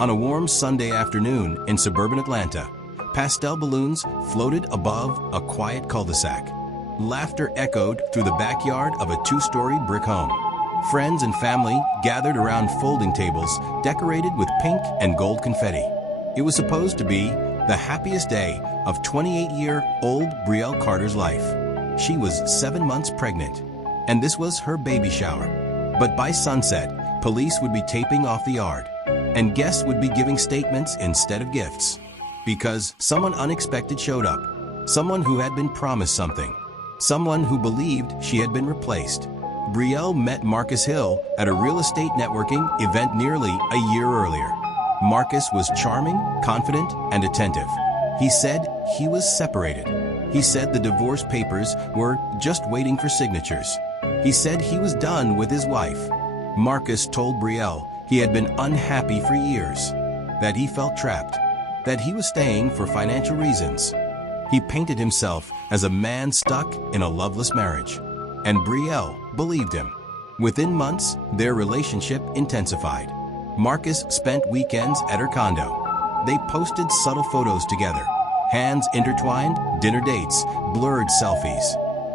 On a warm Sunday afternoon in suburban Atlanta, pastel balloons floated above a quiet cul-de-sac. Laughter echoed through the backyard of a two-story brick home. Friends and family gathered around folding tables decorated with pink and gold confetti. It was supposed to be the happiest day of 28-year-old Brielle Carter's life. She was 7 months pregnant, and this was her baby shower. But by sunset, police would be taping off the yard, and guests would be giving statements instead of gifts. Because someone unexpected showed up, someone who had been promised something, someone who believed she had been replaced. Brielle met Marcus Hill at a real estate networking event nearly a year earlier. Marcus was charming, confident, and attentive. He said he was separated. He said the divorce papers were just waiting for signatures. He said he was done with his wife. Marcus told Brielle he had been unhappy for years, that he felt trapped, that he was staying for financial reasons. He painted himself as a man stuck in a loveless marriage, and Brielle believed him. Within months, their relationship intensified. Marcus spent weekends at her condo. They posted subtle photos together, hands intertwined, dinner dates, blurred selfies.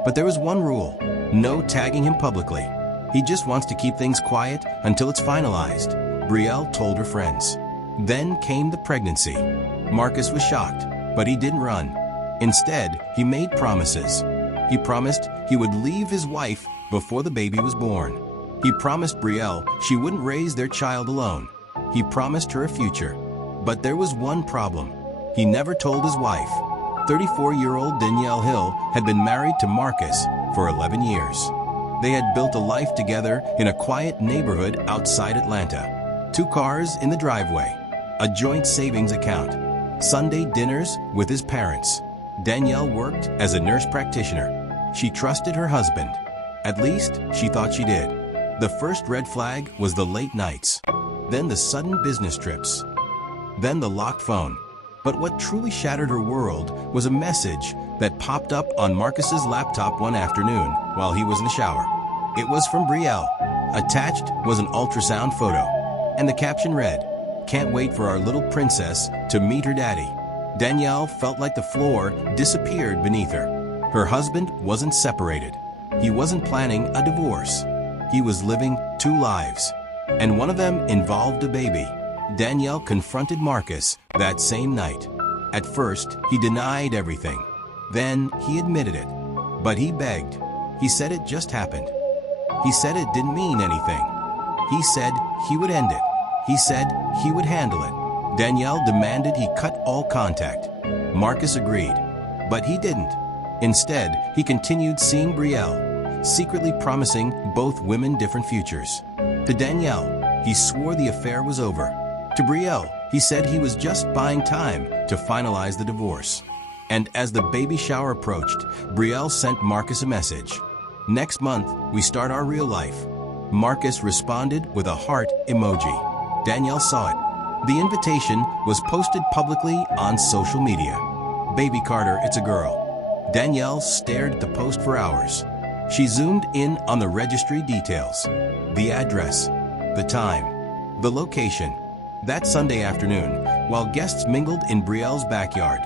But there was one rule: no tagging him publicly. He just wants to keep things quiet until it's finalized, Brielle told her friends. Then came the pregnancy. Marcus was shocked, but he didn't run. Instead, he made promises. He promised he would leave his wife before the baby was born. He promised Brielle she wouldn't raise their child alone. He promised her a future. But there was one problem. He never told his wife. 34-year-old Danielle Hill had been married to Marcus for 11 years. They had built a life together in a quiet neighborhood outside Atlanta. 2 cars in the driveway, a joint savings account, Sunday dinners with his parents. Danielle worked as a nurse practitioner. She trusted her husband. At least, she thought she did. The first red flag was the late nights, then the sudden business trips, then the locked phone. But what truly shattered her world was a message that popped up on Marcus's laptop one afternoon while he was in the shower. It was from Brielle. Attached was an ultrasound photo, and the caption read, "Can't wait for our little princess to meet her daddy." Danielle felt like the floor disappeared beneath her. Her husband wasn't separated. He wasn't planning a divorce. He was living 2 lives, and one of them involved a baby. Danielle confronted Marcus that same night. At first, he denied everything. Then he admitted it. But he begged. He said it just happened. He said it didn't mean anything. He said he would end it. He said he would handle it. Danielle demanded he cut all contact. Marcus agreed, but he didn't. Instead, he continued seeing Brielle, secretly promising both women different futures. To Danielle, he swore the affair was over. To Brielle, he said he was just buying time to finalize the divorce. And as the baby shower approached, Brielle sent Marcus a message. "Next month, we start our real life." Marcus responded with a heart emoji. Danielle saw it. The invitation was posted publicly on social media. "Baby Carter, it's a girl." Danielle stared at the post for hours. She zoomed in on the registry details, the address, the time, the location. That Sunday afternoon, while guests mingled in Brielle's backyard,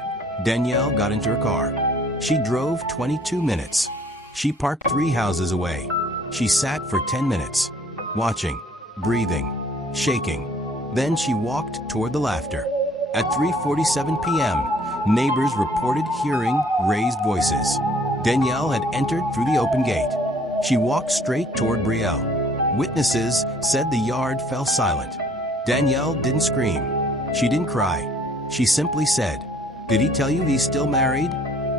Danielle got into her car. She drove 22 minutes. She parked 3 houses away. She sat for 10 minutes, watching, breathing, shaking. Then she walked toward the laughter. At 3:47 p.m., neighbors reported hearing raised voices. Danielle had entered through the open gate. She walked straight toward Brielle. Witnesses said the yard fell silent. Danielle didn't scream. She didn't cry. She simply said, "Did he tell you he's still married?"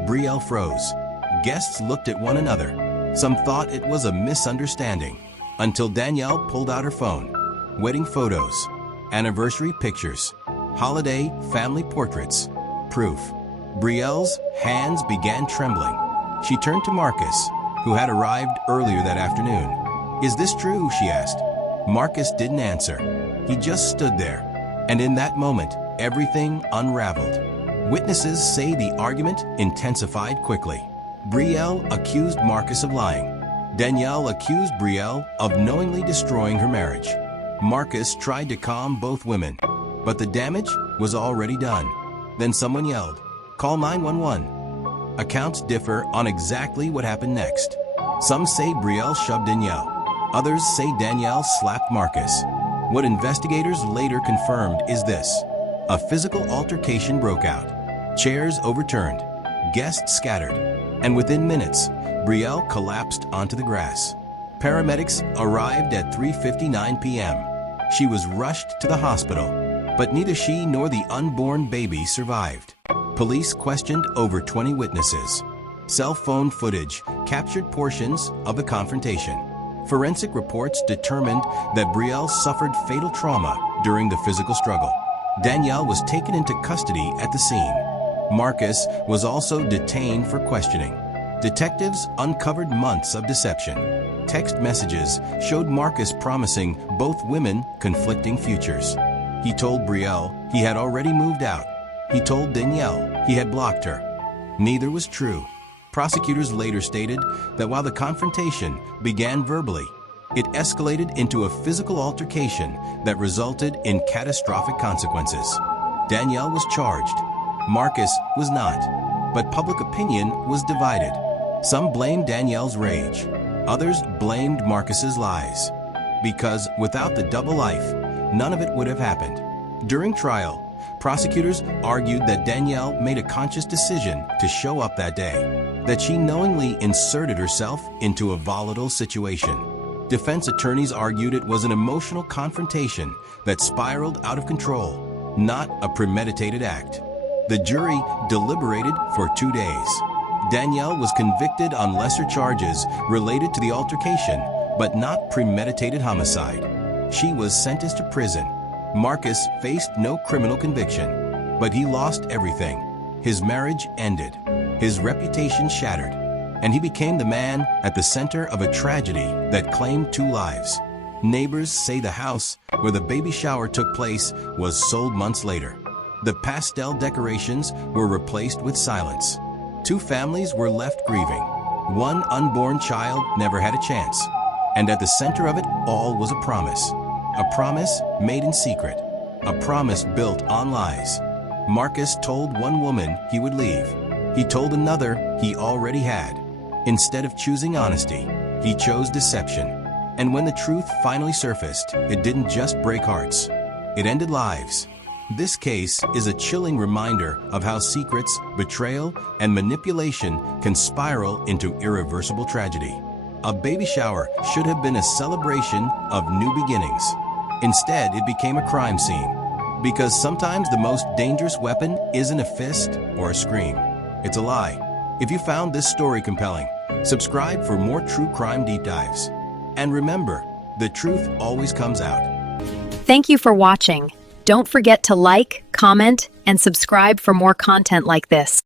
Brielle froze. Guests looked at one another. Some thought it was a misunderstanding, until Danielle pulled out her phone. Wedding photos, anniversary pictures, holiday family portraits, proof. Brielle's hands began trembling. She turned to Marcus, who had arrived earlier that afternoon. "Is this true?" she asked. Marcus didn't answer. He just stood there. And in that moment, everything unraveled. Witnesses say the argument intensified quickly. Brielle accused Marcus of lying. Danielle accused Brielle of knowingly destroying her marriage. Marcus tried to calm both women. But the damage was already done. Then someone yelled, "Call 911." Accounts differ on exactly what happened next. Some say Brielle shoved Danielle. Others say Danielle slapped Marcus. What investigators later confirmed is this: a physical altercation broke out. Chairs overturned, guests scattered, and within minutes, Brielle collapsed onto the grass. Paramedics arrived at 3:59 p.m. She was rushed to the hospital, but neither she nor the unborn baby survived. Police questioned over 20 witnesses. Cell phone footage captured portions of the confrontation. Forensic reports determined that Brielle suffered fatal trauma during the physical struggle. Danielle was taken into custody at the scene. Marcus was also detained for questioning. Detectives uncovered months of deception. Text messages showed Marcus promising both women conflicting futures. He told Brielle he had already moved out. He told Danielle he had blocked her. Neither was true. Prosecutors later stated that while the confrontation began verbally, it escalated into a physical altercation that resulted in catastrophic consequences. Danielle was charged. Marcus was not. But public opinion was divided. Some blamed Danielle's rage. Others blamed Marcus's lies. Because without the double life, none of it would have happened. During trial, prosecutors argued that Danielle made a conscious decision to show up that day, that she knowingly inserted herself into a volatile situation. Defense attorneys argued it was an emotional confrontation that spiraled out of control, not a premeditated act. The jury deliberated for 2 days. Danielle was convicted on lesser charges related to the altercation, but not premeditated homicide. She was sentenced to prison. Marcus faced no criminal conviction, but he lost everything. His marriage ended, his reputation shattered, and he became the man at the center of a tragedy that claimed 2 lives. Neighbors say the house where the baby shower took place was sold months later. The pastel decorations were replaced with silence. 2 families were left grieving. 1 unborn child never had a chance. And at the center of it all was a promise. A promise made in secret. A promise built on lies. Marcus told one woman he would leave. He told another he already had. Instead of choosing honesty, he chose deception. And when the truth finally surfaced, it didn't just break hearts. It ended lives. This case is a chilling reminder of how secrets, betrayal, and manipulation can spiral into irreversible tragedy. A baby shower should have been a celebration of new beginnings. Instead, it became a crime scene. Because sometimes the most dangerous weapon isn't a fist or a scream. It's a lie. If you found this story compelling, subscribe for more true crime deep dives. And remember, the truth always comes out. Thank you for watching. Don't forget to like, comment, and subscribe for more content like this.